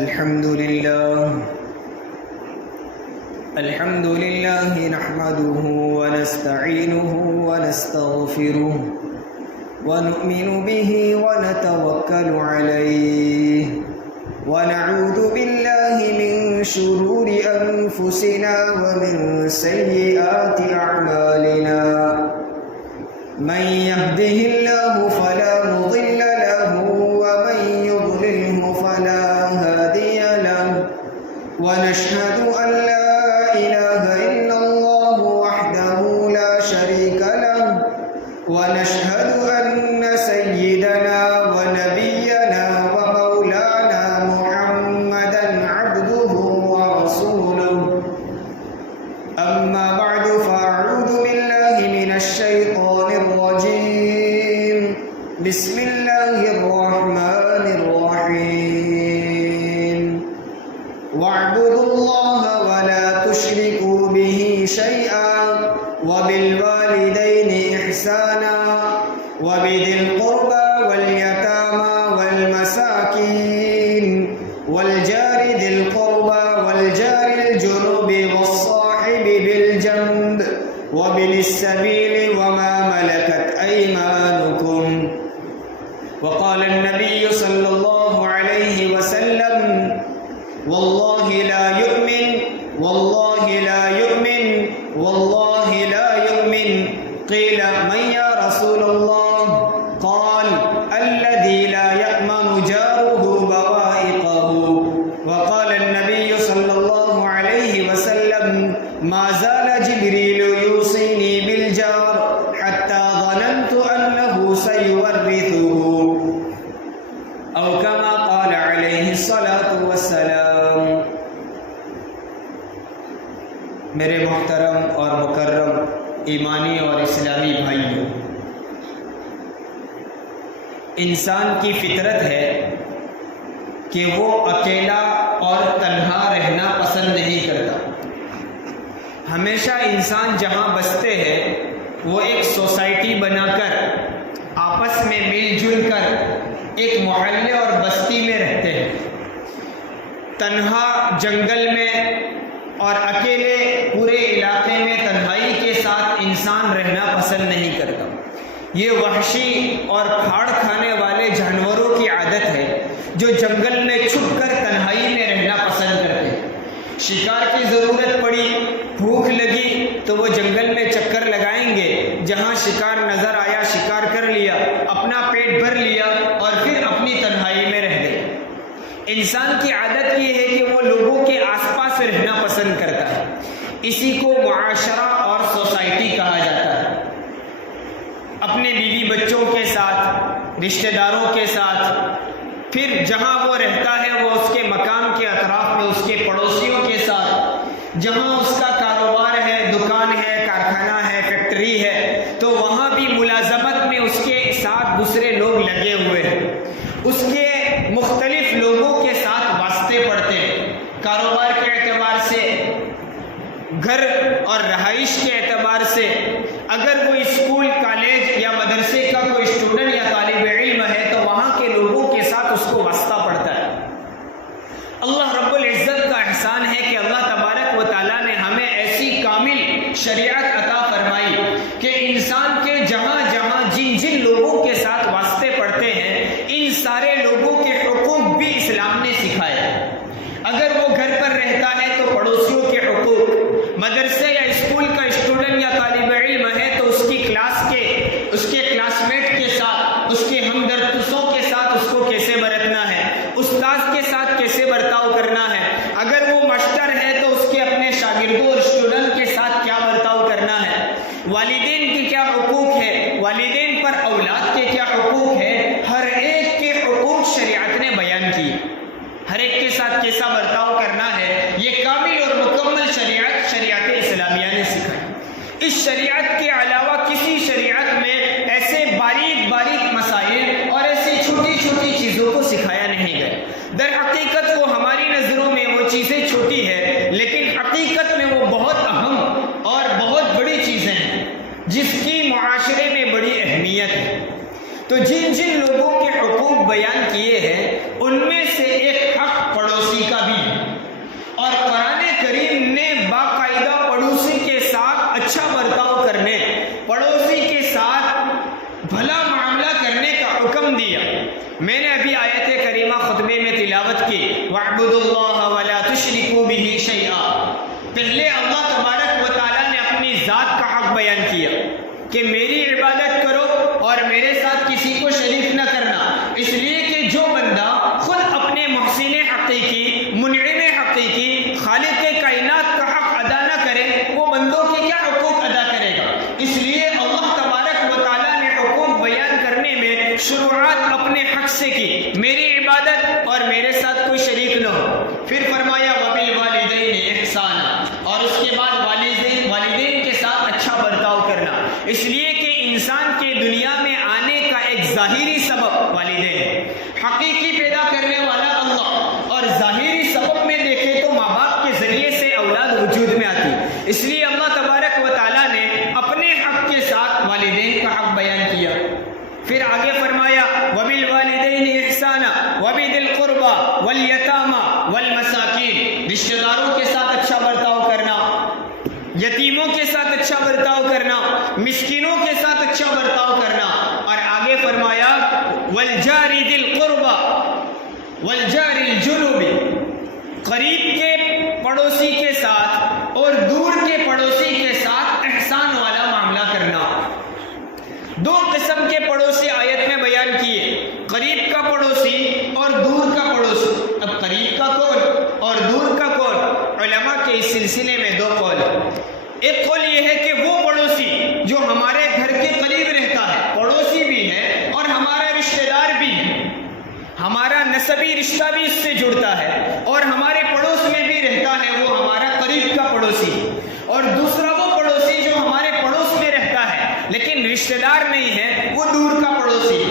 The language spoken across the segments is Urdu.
الحمد لله نحمده ونستعينه ونستغفره ونؤمن به ونتوكل عليه ونعوذ بالله من شرور أنفسنا ومن سيئات أعمالنا من يهده الله فلا مضل له ومن يضلله فلا هادي له ونشهد أن لا إله إلا الله وحده لا شريك له ونشهد أن سيدنا ونبينا ومولانا محمدا عبده ورسوله أما بعد فأعوذ بالله من الشيطان الرجيم بسم الله الرحمن الرحيم واعبدوا الله ولا تشركوا به شيئا وبالوالدين إحسانا وبذي القربى واليتامى والمساكين والجار ذي القربى والجار الجنب والصاحب بالجنب وابن السبيل وما ملكت أيمانكم. وقال النبي صلى الله عليه وسلم والله لا يؤمن والله لا يؤمن والله لا يؤمن. قيل من يا رسول الله؟ قال الذي لا يأمن جاره بوائقه. وقال النبي صلى الله عليه وسلم ما زال جبريل يوصيني بالجار حتى ظننت أنه سيورثه أو كما قال عليه الصلاة والسلام. میرے محترم اور مکرم ایمانی اور اسلامی بھائیوں، انسان کی فطرت ہے کہ وہ اکیلا اور تنہا رہنا پسند نہیں کرتا. ہمیشہ انسان جہاں بستے ہیں وہ ایک سوسائٹی بنا کر آپس میں مل جل کر ایک محلے اور بستی میں رہتے ہیں. تنہا جنگل میں اور اکیلے پورے علاقے میں تنہائی کے ساتھ انسان رہنا پسند نہیں کرتا. یہ وحشی اور پھاڑ کھانے والے جانوروں کی عادت ہے جو جنگل میں چھپ کر تنہائی میں رہنا پسند کرتے ہیں. شکار کی ضرورت پڑی، بھوک لگی تو وہ جنگل میں چکر لگائیں گے، جہاں شکار نظر آیا شکار کر لیا، اپنا پیٹ بھر لیا اور پھر اپنی تنہائی میں رہ گئے. انسان کی عادت یہ ہے کہ وہ لوگوں کے آس پاس رہنا پسند کرتا ہے. اسی کو معاشرہ اور سوسائٹی کہا جاتا ہے. اپنے بیوی بچوں کے ساتھ، رشتہ داروں کے ساتھ، پھر جہاں وہ رہتا ہے وہ اس کے مکان کے اطراف میں اس کے پڑوسیوں کے ساتھ، جہاں اس کا کاروبار ہے، دکان ہے، کارخانہ ہے، فیکٹری ہے، تو وہاں بھی ملازمت میں اس کے ساتھ دوسرے لوگ لگے ہوئے ہیں. اس کے مختلف لوگوں کے ساتھ واسطے پڑتے ہیں، کاروبار کے اعتبار سے، گھر اور رہائش کے اعتبار سے. اگر وہ اسکول، کالج یا مدرسے کا کوئی اسٹوڈنٹ یا طالب علم ہے تو وہاں کے لوگوں کے ساتھ اس کو واسطہ پڑتا ہے. اللہ رب العزت کا احسان ہے کہ اللہ تبارک و تعالیٰ نے ہمیں ایسی کامل شریعت عطا فرمائی کہ انسان کے جہاں جہاں جن جن لوگوں کے ساتھ واسطے پڑتے ہیں ان سارے لوگوں کے حقوق بھی اسلام نے سکھائے. اگر وہ گھر پر رہتا ہے تو پڑوسیوں کے حقوق، مدرسے یا اسکول کا اسٹوڈنٹ یا طالب علم ہے تو اس کی کلاس کے، اس کے کلاس میٹ کے ساتھ، اس کے ہمدردوں کے ساتھ اس کو کیسے برتنا ہے، استاد کے ساتھ کیسے برتاؤ کرنا ہے. اگر وہ ماسٹر ہے تو اس کے اپنے شاگردوں اور اسٹوڈنٹ کے ساتھ کیا برتاؤ کرنا ہے. والدین کے کیا حقوق ہے، والدین پر اولاد کے کیا حقوق ہے، ہر ایک کے حقوق شریعت نے بیان کی. ہر ایک کے ساتھ کیسا برتاؤ کرنا ہے یہ کامل اور مکمل شریعت اسلامیہ نے سکھائی. اس شریعت کے علاوہ کسی شریعت میں ایسے باریک باریک مسائل اور ایسی چھوٹی چھوٹی چیزوں کو سکھایا نہیں گیا. در حقیقت وہ ہماری نظروں میں وہ چیزیں چھوٹی ہے لیکن حقیقت میں وہ بہت اہم اور بہت بڑی چیزیں ہیں جس کی معاشرے میں بڑی اہمیت ہے. تو جن جن لوگوں کے حقوق بیان کیے ہیں ان میں سے ایک حق پڑوسی وَاعْبُدُوا اللَّهَ وَلَا تُشْرِكُوا بِهِ شَيْئًا۔ پہلے اللہ تبارک و تعالیٰ نے اپنی ذات کا حق بیان کیا کہ میری عبادت کرو اور میرے ساتھ کسی کو شریک نہ کرنا، اس لیے کہ جو بندہ خود اپنے محسن حقیقی، منعم حقیقی، خالق کائنات کا حق ادا نہ کرے، وہ بندوں کے کیا حقوق ادا کرے گا؟ اس لیے اللہ تبارک و تعالیٰ نے حقوق بیان کرنے میں شروعات اپنے حق سے کی، میری عبادت اور میرے ساتھ کوئی شریک نہ ہو۔ پھر فرمایا وَبِالْوَالِدَيْنِ إِحْسَانًا، اور اس کے بعد والدین کے ساتھ اچھا برتاؤ کرنا، اس لیے کہ انسان کے دنیا میں آنے کا ایک ظاہری سبب والدین ہے، حقیقی پیدا کرنے والا اللہ، اور ظاہری سبب میں دیکھیں تو ماں باپ کے ذریعے سے اولاد وجود میں آتی، اس لیے اللہ تبارک و تعالیٰ نے اپنے حق کے ساتھ والدین کا حق بیان کیا۔ پھر آگے فرمایا وَبِالْوَالِدَيْنِ إِحْسَانًا وَبِذِي الْقُرْبَى وَالْيَتَامَى وَالْمَسَاكِينِ، رشتہ داروں کے ساتھ اچھا برتاؤ کرنا، یتیموں کے ساتھ اچھا برتاؤ کرنا، مسکینوں کے ساتھ اچھا برتاؤ کرنا، اور آگے فرمایا وَالْجَارِ ذِي الْقُرْبَى وَالْجَارِ الْجُنُبِ، قریب کے پڑوسی کے ساتھ اور دور کے پڑوسی کے ساتھ احسان والا معاملہ کرنا۔ دو قسم کے پڑوسی آیت میں بیان کیے، قریب کا پڑوسی اور دور کا پڑوسی۔ اب قریب کا کون اور دور کا کون؟ علماء کے اس سلسلے میں دو قول ہیں۔ ایک قول یہ ہے کہ وہ پڑوسی جو ہمارے گھر کے قریب رہتا ہے، پڑوسی بھی ہے اور ہمارا رشتہ دار بھی ہے، ہمارا نسبی رشتہ بھی اس سے جڑتا ہے اور ہمارے پڑوس میں بھی رہتا ہے، وہ ہمارا قریب کا پڑوسی۔ اور دوسرا وہ پڑوسی جو ہمارے پڑوس میں رہتا ہے لیکن رشتہ دار نہیں ہے، وہ دور کا پڑوسی۔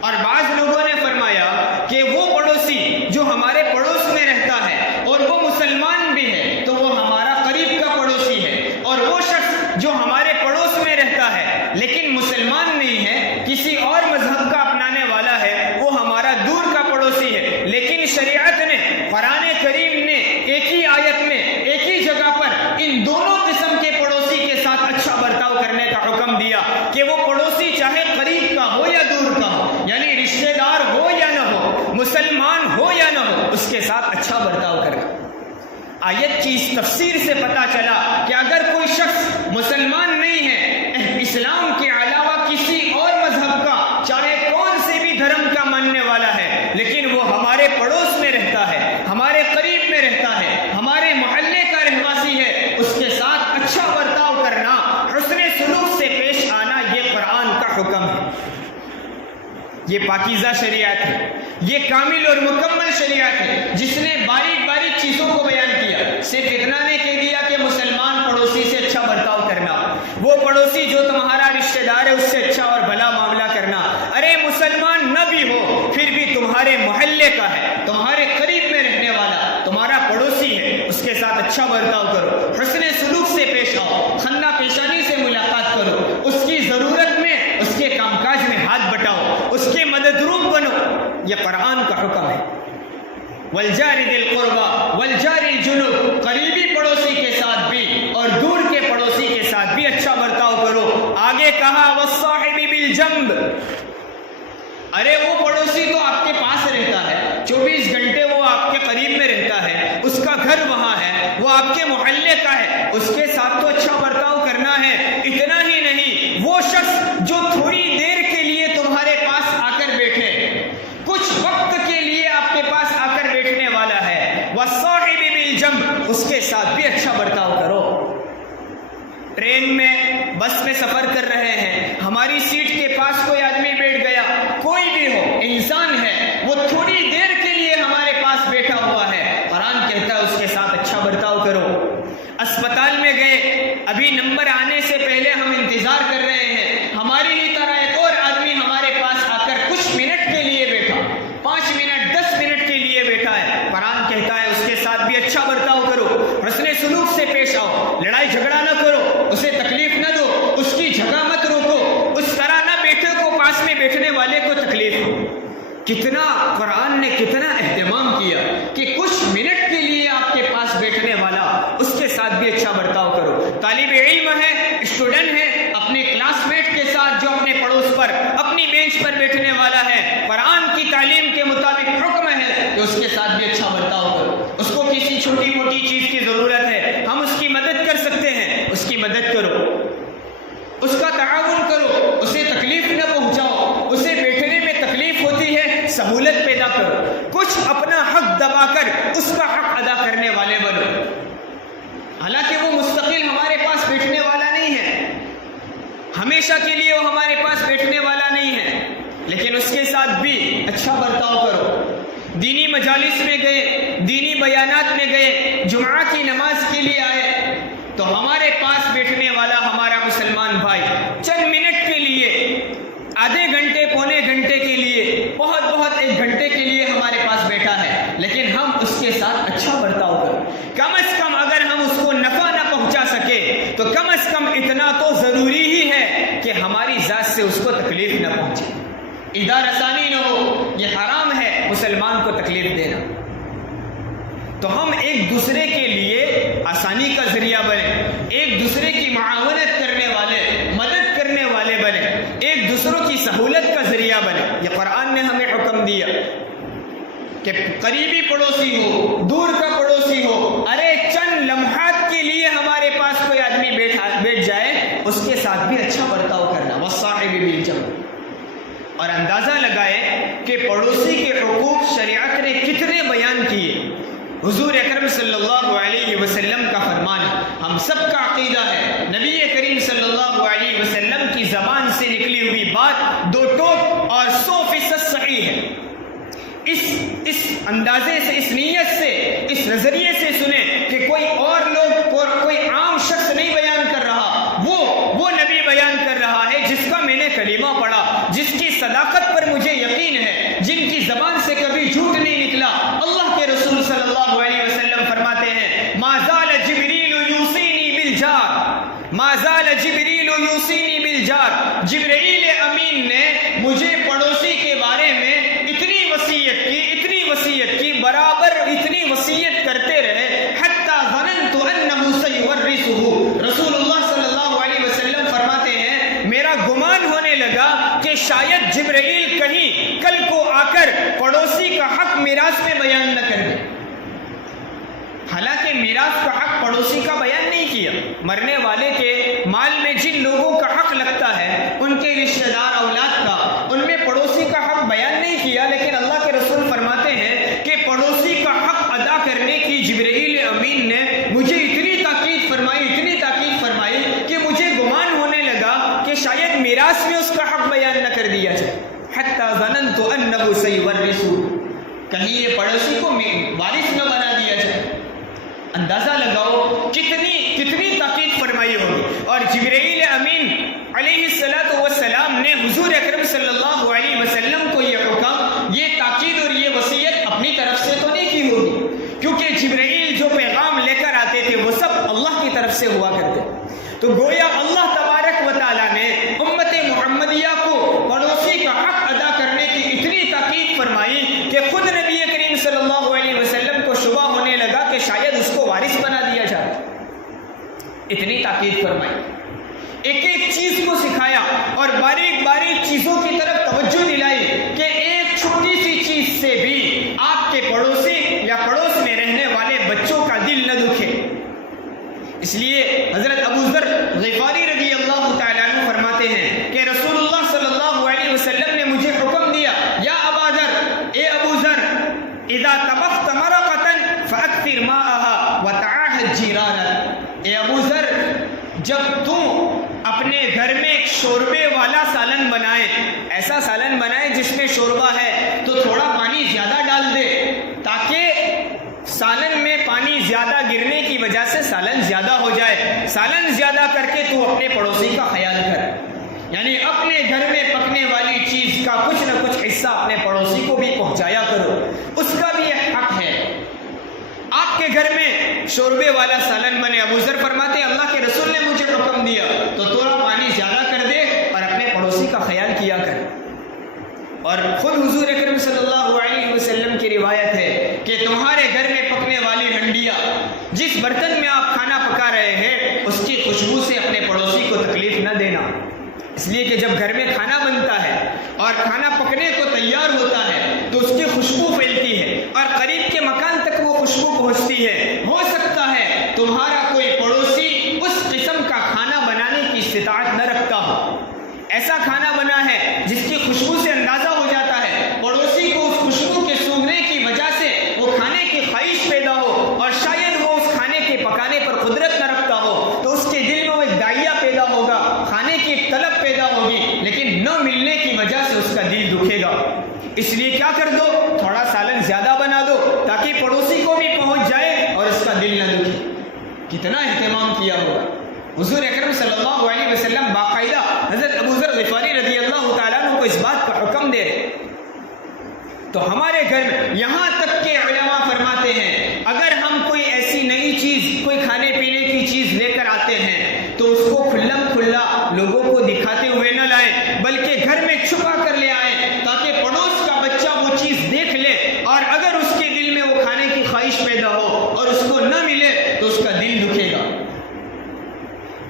اور بعض لوگوں نے فرمایا کہ وہ پڑوسی جو ہمارے پڑوس میں رہتا ہے اور وہ مسلمان بھی ہے تو وہ ہمارا قریب کا پڑوسی ہے، اور وہ شخص جو ہمارے پڑوس میں رہتا ہے لیکن مسلمان نہیں ہے، کسی اور مذہب کا اپنانے والا ہے، وہ ہمارا دور کا پڑوسی ہے۔ لیکن شریعت نے، قرآن کریم نے ایک ہی آیت میں ایک ہی جگہ پر ان دونوں قسم کے پڑوسی کے ساتھ اچھا برتاؤ کرنے کا حکم دیا کہ وہ پڑوسی چاہے قریب کا ہو یا دور کا ہو، یعنی رشتہ دار ہو یا نہ ہو، مسلمان ہو یا نہ ہو، اس کے ساتھ اچھا برتاؤ کرنا۔ آیت کی اس تفسیر سے پتا چلا کہ اگر کوئی شخص مسلمان نہیں ہے، اسلام کے علاوہ کسی اور مذہب کا، چاہے کون سے بھی دھرم کا ماننے والا ہے، لیکن وہ ہمارے پڑوس میں رہتا ہے، ہمارے قریب میں رہتا ہے، ہمارے محلے کا رہواسی ہے، اس کے ساتھ اچھا برتاؤ کرنا، حسن سلوک سے پیش آنا، یہ قرآن کا حکم ہے، یہ پاکیزہ شریعت ہے، یہ کامل اور مکمل شریعت ہے، جس نے باریک باریک چیزوں کو بیان کیا۔ صرف اتنا نہیں کہہ دیا کہ مسلمان پڑوسی سے اچھا برتاؤ کرنا، وہ پڑوسی جو تمہارا رشتہ دار ہے اس سے اچھا اور بھلا معاملہ کرنا، ارے مسلمان نہ بھی ہو پھر بھی تمہارے محلے کا ہے، تمہارے قریب میں رہنے والا تمہارا پڑوسی ہے، اس کے ساتھ اچھا برتاؤ کرو، حسن سلوک سے پیش آؤ، خندہ پیشانی سے ملاقات کرو، اس کی ضرورت میں اس کے کام کاج میں ہاتھ بٹاؤ، اس کے مددروپ بنو، یہ قرآن کا حکم ہے۔ والجار ذی القربى والجار الجنب، قریبی پڑوسی کے ساتھ بھی اور دور کے پڑوسی کے ساتھ بھی اچھا برتاؤ کرو۔ آگے کہا والصاحب بالجنب، ارے وہ پڑوسی تو آپ کے پاس رہتا ہے، 24 گھنٹے وہ آپ کے قریب میں رہتا ہے، اس کا گھر وہاں ہے، وہ آپ کے محلے کا ہے، اس کے ساتھ تو اچھا برتاؤ کرنا ہے۔ اتنا ہی نہیں، وہ شخص جو تھوڑی دیر کے لیے تمہارے پاس آ کر بیٹھے، کچھ وقت کے لیے آپ کے پاس آ کر بیٹھنے والا ہے، والصاحب بالجنب، اس کے ساتھ بھی اچھا برتاؤ کرو۔ ٹرین میں، بس میں سفر کر رہے ہیں، ہماری سیٹ کے پاس کوئی آدمی بیٹھ گیا، کوئی بھی ہو، انسان ہے، وہ تھوڑی دیر کے لیے ہمارے پاس بیٹھا ہوا ہے، قرآن کہتا ہے اس کے ساتھ اچھا برتاؤ کرو۔ اسپتال میں گئے، ابھی نمبر آنے سے پہلے ہم انتظار کر رہے ہیں، ہماری ہی طرح ایک اور آدمی ہمارے پاس آ کر کچھ منٹ کے لیے بیٹھا، 5 منٹ 10 منٹ کے لیے بیٹھا ہے، قرآن کہتا ہے اس کے ساتھ بھی اچھا برتاؤ کرو، حسن سلوک سے پیش آؤ، لڑائی جھگڑا نہ کرو، اسے تکلیف نہ دو، اس کی جگہ مت روکو، اس طرح نہ بیٹھے کو پاس میں بیٹھنے والے کو تکلیف ہو۔ کتنا قرآن نے کتنا اہتمام کیا کہ کچھ منٹ کے لیے آپ کے پاس بیٹھنے والا، اس کے ساتھ بھی اچھا برتاؤ کرو۔ طالب علم ہے، اسٹوڈنٹ ہے، اپنے کلاس میٹ کے ساتھ جو اپنے پڑوس پر اپنی بینچ پر بیٹھنے والا ہے، قرآن کی تعلیم کے مطابق حکم ہے کہ اس کے ساتھ بھی اچھا برتاؤ کرو. اس کو کسی چھوٹی موٹی چیز کی ضرورت ہے, ہم اس کی مدد کر سکتے ہیں, اس کی مدد کرو, اس کا تعاون کرو, اسے تکلیف نہ پہنچاؤ, اسے بیٹھنے میں تکلیف ہوتی ہے سہولت پیدا کرو. کچھ اپنا حق دبا کر اس کا حق ادا کرنے والے بنو. حالانکہ وہ مستقل ہمارے پاس بیٹھنے والا نہیں ہے, ہمیشہ کے لیے وہ ہمارے پاس بیٹھنے والا نہیں ہے, لیکن اس کے ساتھ بھی اچھا برتاؤ کرو. دینی مجالس میں گئے, دینی بیانات میں گئے, جمعہ کی نماز کے لیے آئے, تو ہمارے پاس بیٹھنے والا ہمارا مسلمان بھائی چند منٹ کے لیے, آدھے گھنٹے, پونے گھنٹے کے لیے, بہت ایک گھنٹے کے لیے ہمارے پاس بیٹھا ہے, لیکن ہم اس کے ساتھ اچھا برتاؤ کریں. کم از کم اگر ہم اس کو نفع نہ پہنچا سکے تو کم از کم اتنا تو ضروری ہی ہے کہ ہماری ذات سے اس کو تکلیف نہ پہنچے, ایذا رسانی نہ ہو. یہ حرام ہے مسلمان کو تکلیف دینا. تو ہم ایک دوسرے کے لیے آسانی کا ذریعہ بنے, ایک دوسرے کی معاونت کرنے والے, مدد کرنے والے بنے, ایک دوسروں کی سہولت کا ذریعہ بنے. یہ قرآن نے ہمیں حکم دیا کہ قریبی پڑوسی ہو, دور کا پڑوسی ہو, ارے چند لمحات کے لیے ہمارے پاس کوئی آدمی بیٹھ جائے, اس کے ساتھ بھی اچھا برتاؤ کرنا. والصاحب بالجنب. اور اندازہ لگائے کہ پڑوسی کے حقوق شریعت نے کتنے بیان کیے. حضور اکرم صلی اللہ علیہ وسلم کا فرمان ہے, ہم سب کا عقیدہ ہے, نبی کریم صلی اللہ علیہ وسلم کی زبان سے نکلی ہوئی بات دو ٹوک اور 100% صحیح ہے. اس اندازے سے, اس نیت سے, اس نظریے سے سنیں کہ کوئی اور لوگ اور کوئی عام شخص نہیں بیان کر رہا, وہ نبی بیان کر رہا ہے جس کا میں نے کلمہ پڑھا, جس کی صداقت پر مجھے یقین ہے, جن کی زبان سے کبھی جھوٹ نہیں نکلا. اللہ کے رسول صلی اللہ علیہ وسلم فرماتے ہیں, ما زال جبریل یوصینی بالجار, ما زال جبریل یوصینی بالجار. جبرائیل امین نے مجھے پڑوسی کے بارے میں اتنی وصیت کی, برابر اتنی وصیت کرتے رہے, حتی ظننت انہ سیورثہ. رسول اللہ صلی اللہ علیہ وسلم فرماتے ہیں, میرا گمان ہونے لگا کہ شاید جبرائیل کہیں کل کو آ کر پڑوسی کا حق میراث میں بیان نہ کر دے. حالانکہ میراث کا حق پڑوسی کا بیان نہیں کیا. مرنے والے کے مال میں جن لوگوں کا حق لگتا ہے, ان کے رشتہ دار اولاد کا, ان میں پڑوسی کا حق بیان نہیں کیا. لیکن اللہ کے رسول فرماتے ہیں کہ پڑوسی کا حق ادا کرنے کی جبرائیل امین نے مجھے اتنی تاکید فرمائی کہ مجھے گمان ہونے لگا کہ شاید میراث میں اس کا حق بیان نہ کر دیا جائے. حتی ظننت انہ سیورثہ, کہیں یہ پڑوسی کو وارث نہ بنا دیا جائے. اندازہ لگاؤ کتنی تاکید فرمائی ہوگی. اور جبرائیل امین علیہ السلام نے حضور اکرم صلی اللہ علیہ وسلم کو یہ حکم, یہ تاکید اور یہ وصیت اپنی طرف سے تو نہیں کی ہوگی, کیونکہ جبرائیل جو پیغام لے کر آتے تھے وہ سب اللہ کی طرف سے ہوا کرتے. تو گویا اللہ تبارک و تعالیٰ نے امت محمدیہ کو پڑوسی کا حق ادا کرنے کی اتنی تاکید فرمائی کہ خود نبی کریم صلی اللہ علیہ وسلم کو شبہ ہونے لگا کہ شاید اس کو وارث بنا دیا جائے. اتنی تاکید فرمائی, ایک ایک چیز کو سکھایا اور باریک چیزوں کی طرف توجہ دلائی کہ ایک چھوٹی سی چیز سے بھی آپ کے پڑوسی یا پڑوس میں رہنے والے بچوں کا دل نہ دکھے. اس لیے حضرت ابو ذر غفاری رضی اللہ تعالیٰ عنہ فرماتے ہیں کہ رسول اللہ صلی اللہ علیہ وسلم نے مجھے حکم دیا, یا ابا ذر, اے ابو ذر, اذا طبخت مرقة فاکثر ماءها وتعاهد جیرانک. اے ابو ذر, جب تم اپنے گھر میں ایک شوربے والا سالن بنائے, ایسا سالن بنائے جس میں شوربہ ہے, تو تھوڑا پانی زیادہ ڈال دے تاکہ سالن میں پانی زیادہ گرنے کی وجہ سے سالن زیادہ ہو جائے. سالن زیادہ کر کے تو اپنے پڑوسی کا خیال کر, یعنی اپنے گھر میں پکنے والی چیز کا کچھ نہ کچھ حصہ اپنے پڑوسی کو بھی پہنچایا کرو, اس کا بھی ایک حق ہے. آپ کے گھر میں شوربے والا سالن بنے, ابو ذر فرماتے ہیں اللہ کے رسول نے مجھے حکم دیا تو تھوڑا پانی زیادہ کر دے اور اپنے پڑوسی کا خیال کیا کر. اور خود حضور اکرم صلی اللہ علیہ وسلم کی روایت ہے کہ تمہارے گھر میں پکنے والی ہنڈیاں, جس برتن میں آپ کھانا پکا رہے ہیں, اس کی خوشبو سے اپنے پڑوسی کو تکلیف نہ دینا. اس لیے کہ جب گھر میں کھانا بنتا ہے اور کھانا پکنے کو تیار ہوتا ہے تو اس کی خوشبو پھیلتی ہے اور قریب کے مکان تک وہ خوشبو پہنچتی ہے. ہو سکتا ہے تمہارا کوئی پڑوسی اس قسم کا کھانا بنانے کی استطاعت نہ رکھتا ہو. ایسا کھانا بنا ہے جس کی خوشبو سے اندازہ ہو جاتا ہے پڑوسی کو اس خوشبو کے سونگھنے کی وجہ سے وہ کھانے کی خواہش پیدا ہو, اور شاید وہ اس کھانے کے پکانے پر قدرت نہ رکھتا ہو تو اس کے دل میں وہ ایک دائیا پیدا ہوگا, کھانے کی ایک طلب پیدا ہوگی, لیکن نہ ملنے کی وجہ سے اس کا دل دکھے گا. اس لیے کیا کر دو, تھوڑا سالن زیادہ بنا دو تاکہ پڑوسی کو بھی پہنچ جائے اور اس کا دل نہ دکھے. کتنا اہتمام کیا ہوگا. حضور اکرم صلی اللہ علیہ وسلم باقاعدہ حضرت ابو ذر غفاری رضی اللہ تعالیٰ عنہ کو اس بات کا حکم دے رہے. تو ہمارے گھر میں یہاں تک کہ علماء فرماتے ہیں اگر ہم کوئی ایسی نئی چیز, کوئی کھانے پینے کی چیز لے کر آتے ہیں تو اس کو کھلم کھلا لوگوں کو دکھاتے ہوئے نہ لائیں, بلکہ گھر میں چھپا کر لے آئیں تاکہ پڑوس کا بچہ وہ چیز دیکھ لے, اور اگر اس کے دل میں وہ کھانے کی خواہش پیدا ہو اور اس کو نہ ملے تو اس کا دل دکھے گا.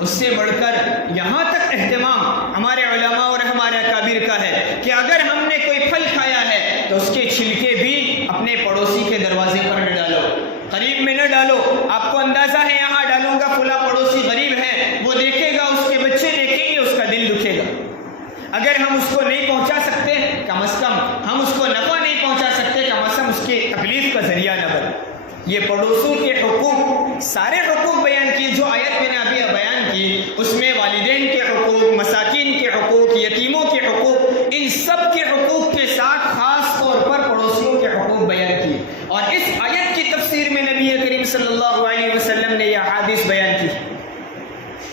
اس سے بڑھ کر یہاں تک اہتمام ہمارے علماء اور ہمارے اکابر کا ہے کہ اگر ہم نے کوئی پھل کھایا ہے تو اس کے چھلکے بھی اپنے پڑوسی کے دروازے پر نہ ڈالو, قریب میں نہ ڈالو. آپ کو اندازہ ہے یہاں ڈالوں گا فلاں پڑوسی غریب ہے, وہ دیکھے گا, اس کے بچے دیکھیں گے, اس کا دل دکھے گا. اگر ہم اس کو نہیں پہنچا سکتے کم از کم ہم اس کو نفع نہیں پہنچا سکتے, کم از کم اس کی تکلیف کا ذریعہ نہ بنے. یہ پڑوسوں کے حقوق, سارے حقوق بیان کیے جو آیت میں نے ابھی بیان کی, اس میں والدین کے حقوق, مساکین کے حقوق, یتیموں کے حقوق, ان سب کے حقوق کے ساتھ خاص طور پر پڑوسیوں کے حقوق بیان کیے. اور اس آیت کی تفسیر میں نبی کریم صلی اللہ علیہ وسلم نے یہ احادیث بیان کی.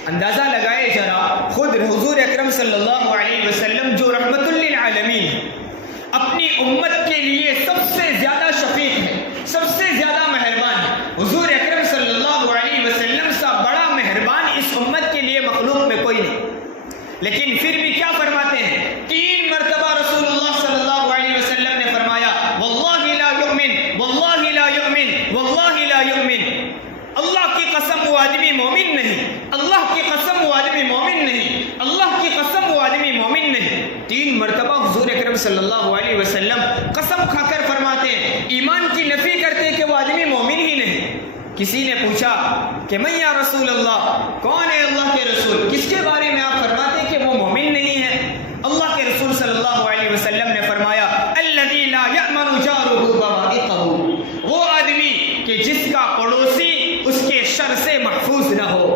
اندازہ لگائے ذرا, خود حضور اکرم صلی اللہ علیہ وسلم جو رحمت للعالمین اپنی امت کے لیے سب سے زیادہ شفیق ہے, سب سے زیادہ مہربان ہے. حضور اکرم صلی اللہ علیہ وسلم سے بڑا مہربان اس امت کے لیے مخلوق میں کوئی نہیں, لیکن پھر بھی کیا فرماتے ہیں, 3 مرتبہ رسول اللہ صلی اللہ علیہ وسلم نے فرمایا واللہ لا یؤمن, واللہ لا یؤمن, واللہ لا یؤمن. اللہ کی قسم وہ آدمی مومن نہیں, اللہ کی قسم وہ آدمی مومن نہیں, اللہ کی قسم وہ آدمی مومن نہیں. 3 مرتبہ حضور اکرم صلی اللہ علیہ وسلم قسم کھا کر فرماتے ہیں, ایمان کی نفی کرتے ہیں کہ وہ آدمی مومن ہی نہیں. کسی نے پوچھا کہ میں یا رسول اللہ, کون ہے اللہ کے رسول, کس کے بارے میں آپ فرماتے ہیں کہ وہ مومن نہیں ہے؟ اللہ کے رسول صلی اللہ علیہ وسلم نے فرمایا الذی لا یأمن جارہ بوائقہ, وہ آدمی کہ جس کا پڑوسی اس کے شر سے محفوظ نہ ہو,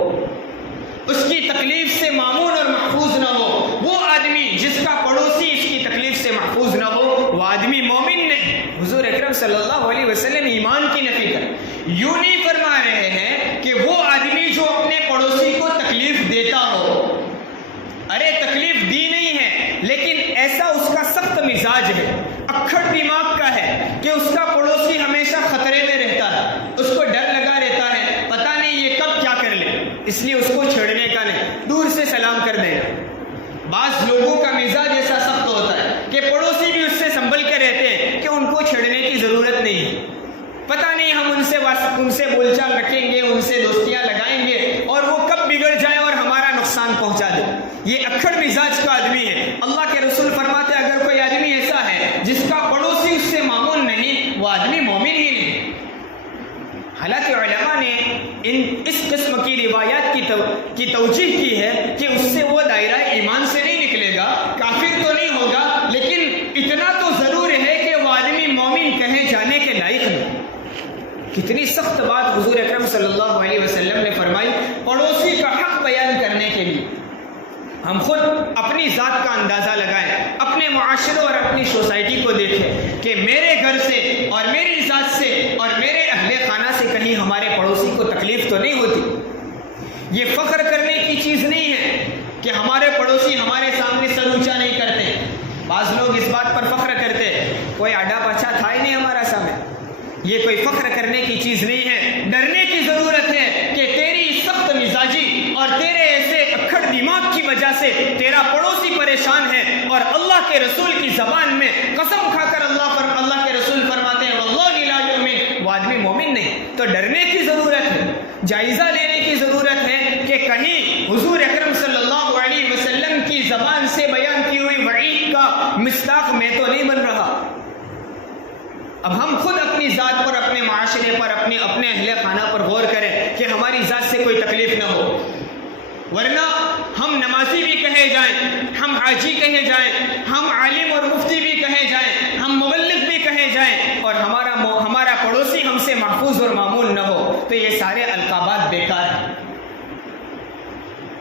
اس کی تکلیف سے مامون اور محفوظ نہ ہو, وہ آدمی جس کا پڑوسی اس کی تکلیف سے محفوظ نہ ہو, وہ آدمی مومن نہیں. حضور اکرم صلی اللہ علیہ وسلم ایمان کی نفی کر یوں نہیں فرما رہے ہیں کہ وہ آدمی جو اپنے پڑوسی کو تکلیف دیتا ہو, ارے تکلیف دی نہیں ہے لیکن ایسا اس کا سخت مزاج ہے, اکھڑ دماغ کا ہے کہ اس کا پڑوسی ہمیشہ خطرے میں رہتا ہے, اس کو ڈر لگا رہتا ہے, پتہ نہیں یہ کب کیا کر لے, اس لیے اس کو چھیڑنے کا نہیں, دور سے سلام کر دینا. بعض لوگوں کا مزاج ایسا سخت ہوتا ہے کہ پڑوسی بھی اس سے سنبھل کے رہتے ہیں کہ ان کو چھیڑنے کی ضرورت نہیں ہے, پتہ نہیں ہم ان سے بول چال رکھیں گے, ان سے دوستیاں لگائیں گے اور وہ کب بگڑ جائے اور ہمارا نقصان پہنچا دے. یہ اکھڑ مزاج کا آدمی ہے. اللہ کے رسول فرماتے ہیں اگر کوئی آدمی ایسا ہے جس کا پڑوسی اس سے معمول نہیں, وہ آدمی مومن ہی نہیں. حالانکہ علماء نے اس قسم کی روایات کی توجیح کی ہے کہ اس سے وہ دائرہ ایمان سے نہیں نکلے گا, کافر تو نہیں ہوگا, لیکن اتنا تو ضرور ہے کہ وہ آدمی مومن کہے جانے کے لائق نہیں. کتنی سخت بات حضور اکرم صلی اللہ علیہ وسلم نے فرمائی پڑوسی کا حق بیان کرنے کے لیے. ہم خود اپنی ذات کا اندازہ لگائیں, اپنے معاشرے اور اپنی سوسائٹی کو دیکھیں کہ میرے گھر سے اور میری ذات سے اور میرے اہل خانہ سے کہیں ہمارے پڑوسی کو تکلیف تو نہیں ہوتی. یہ فخر کرنے کی چیز نہیں ہے کہ ہمارے پڑوسی ہمارے سامنے سر اونچا نہیں کرتے. بعض لوگ اس بات پر فخر کرتے کوئی آڈا پاچھا تھا ہی نہیں ہمارا سامنے. یہ کوئی فخر کرنے کی چیز نہیں ہے. ڈرنے کی ضرورت ہے کہ تیری سخت مزاجی اور تیرے ایسے اکھڑ دماغ کی وجہ سے تیرا پڑوسی پریشان ہے, اور اللہ کے رسول کی زبان میں قسم کھا کر اللہ کے رسول فرماتے ہیں واللہ لا یؤمن, وہ آدمی مومن نہیں. تو ڈرنے کی ضرورت ہے, جائزہ لینے کی ضرورت ہے کہ کہیں حضور اکرم صلی اللہ علیہ وسلم کی زبان سے بیان کی ہوئی وعید کا اب ہم خود اپنی ذات پر، اپنے معاشرے پر، اپنے اہل خانہ پر غور کریں کہ ہماری ذات سے کوئی تکلیف نہ ہو، ورنہ ہم نمازی بھی کہے جائیں، ہم حاجی کہے جائیں، ہم عالم اور مفتی بھی کہے جائیں، ہم مبلغ بھی کہے جائیں، اور ہمارا پڑوسی ہم سے محفوظ اور معمول نہ ہو، تو یہ سارے القابات بیکار ہیں۔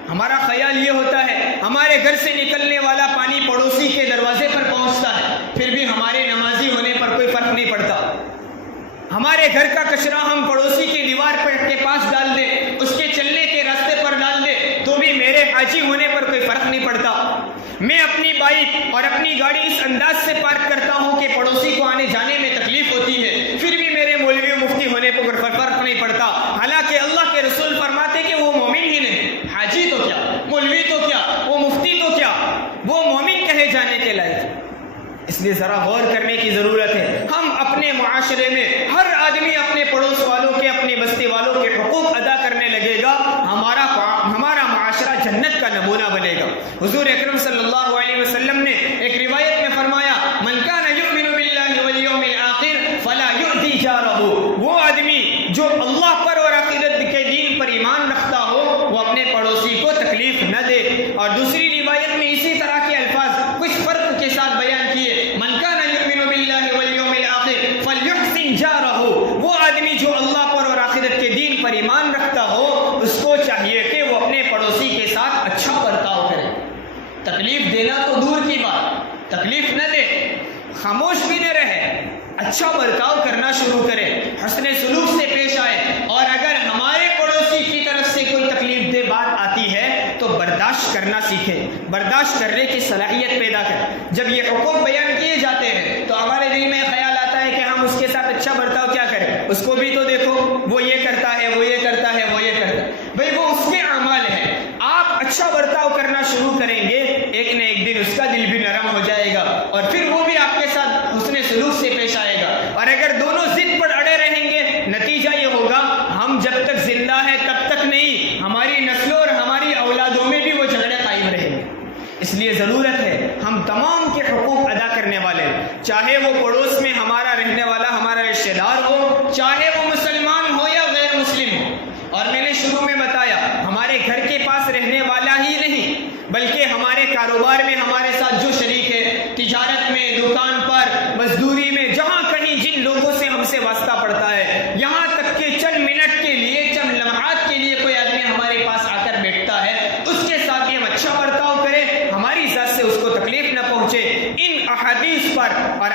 ہمارا خیال یہ ہوتا ہے ہمارے گھر سے نکلنے والا پانی پڑوسی کے دروازے پر پہنچتا ہے، پھر بھی ہمارے نمازی ہونے پر کوئی فرق نہیں پڑتا۔ ہمارے گھر کا کچرا ہم پڑوسی کی دیوار کے پاس ڈال دیں، اس کے چلنے کے راستے پر ڈال دیں، تو بھی میرے حاجی ہونے پر کوئی فرق نہیں پڑتا۔ میں اپنی بائک اور اپنی گاڑی اس انداز سے پارک کرتا ہوں کہ پڑوسی کو آنے جانے میں تکلیف ہوتی ہے، پھر بھی میرے مولوی و مفتی ہونے پر فرق نہیں پڑتا، حالانکہ اللہ کے رسول فرماتے کہ وہ مومن ہی نہیں، حاجی تو کیا، مولوی تو کیا، وہ مفتی تو کیا، وہ مومن کہے جانے کے لائق۔ اس لیے ذرا غور کرنے کی ضرورت ہے۔ ہم اپنے معاشرے میں ہر آدمی اپنے پڑوس والوں کے، اپنے بستی والوں کے حقوق ادا کرنے لگے گا، ہمارا معاشرہ جنت کا نمونہ بنے گا۔ حضور اکرم صلی اللہ علیہ وسلم نے ایک روایت میں فرمایا، من کان یؤمن باللہ والیوم الآخر فلا یؤذی جارہ، وہ آدمی جو اللہ پر اور آخرت کے دین پر ایمان رکھتا ہو وہ اپنے پڑوسی کو تکلیف نہ دے۔ اور دوسری روایت میں اسی طرح کے الفاظ کچھ فرق کے ساتھ بیان کیے، من کان یؤمن باللہ والیوم الآخر فلیحسن جارہ، وہ آدمی جو اللہ پر اور آخرت کے دین پر ایمان رکھتا ہو اس کو چاہیے کہ وہ اپنے پڑوسی کے ساتھ اچھا برتاؤ کرے۔ تکلیف دینا تو دور کی بات، تکلیف نہ دے، خاموش بھی نہ رہے، اچھا برتاؤ کرنا شروع کرے، حسن سلوک سے پیش آئے، اور اگر ہمارے پڑوسی کی طرف سے کوئی تکلیف دہ بات آتی ہے تو برداشت کرنا سیکھے، برداشت کرنے کی صلاحیت پیدا کرے۔ جب یہ حقوق بیان کیے جاتے ہیں تو ہمارے دل میں خیال آتا ہے کہ ہم اس کے ساتھ اچھا برتاؤ کیا کریں، اس کو بھی تو دیکھو وہ یہ کرتا ہے، وہ یہ کرتا ہے، وہ یہ کرتا ہے، بھئی وہ اس کے اعمال ہیں۔ آپ اچھا برتاؤ کرنا شروع کریں گے، ایک نہ ایک دن اس کا دل بھی نرم ہو جائے گا اور پھر وہ بھی آپ کے ساتھ حسن سلوک سے پیش آئے گا۔ اور اگر دونوں ضد پر اڑے رہیں گے نتیجہ یہ ہوگا ہم جب تک زندہ ہیں تب تک نہیں، ہماری نسلوں اور ہماری اولادوں میں بھی وہ جھگڑے قائم رہیں گے۔ اس لیے ضرورت ہے ہم تمام کے حقوق ادا کرنے والے، چاہے وہ پڑوس میں ہمارا رہنے والا ہمارا رشتہ دار ہو، چاہے وہ مسلمان ہو یا غیر مسلم ہو۔ اور میں نے شروع میں بتایا ہمارے گھر کے پاس رہنے والا ہی نہیں بلکہ ہمارے کاروبار میں ہمارے ساتھ جو شریک ہے، تجارت میں، دکان پر، مزدوری میں، جہاں کہیں جن لوگوں سے ہم سے واسطہ پڑتا ہے، یہاں تک کہ چند منٹ کے لیے، چند لمحات کے لیے کوئی آدمی ہمارے پاس آ کر بیٹھتا ہے، اس کے ساتھ بھی ہم اچھا برتاؤ کریں، ہماری ذات سے اس کو تکلیف نہ پہنچے۔ ان احادیث پر اور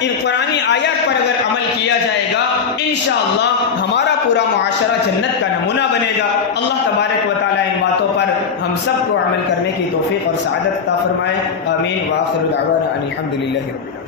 ان قرآنی آیات پر اگر عمل کیا جائے گا انشاءاللہ ہمارا پورا معاشرہ جنت کا نمونہ بنے گا۔ اللہ تبارک و تعالی ان باتوں پر ہم سب کو عمل کرنے کی توفیق اور سعادت عطا فرمائے، آمین۔ وآخر دعوانا ان الحمد للہ رب العالمین۔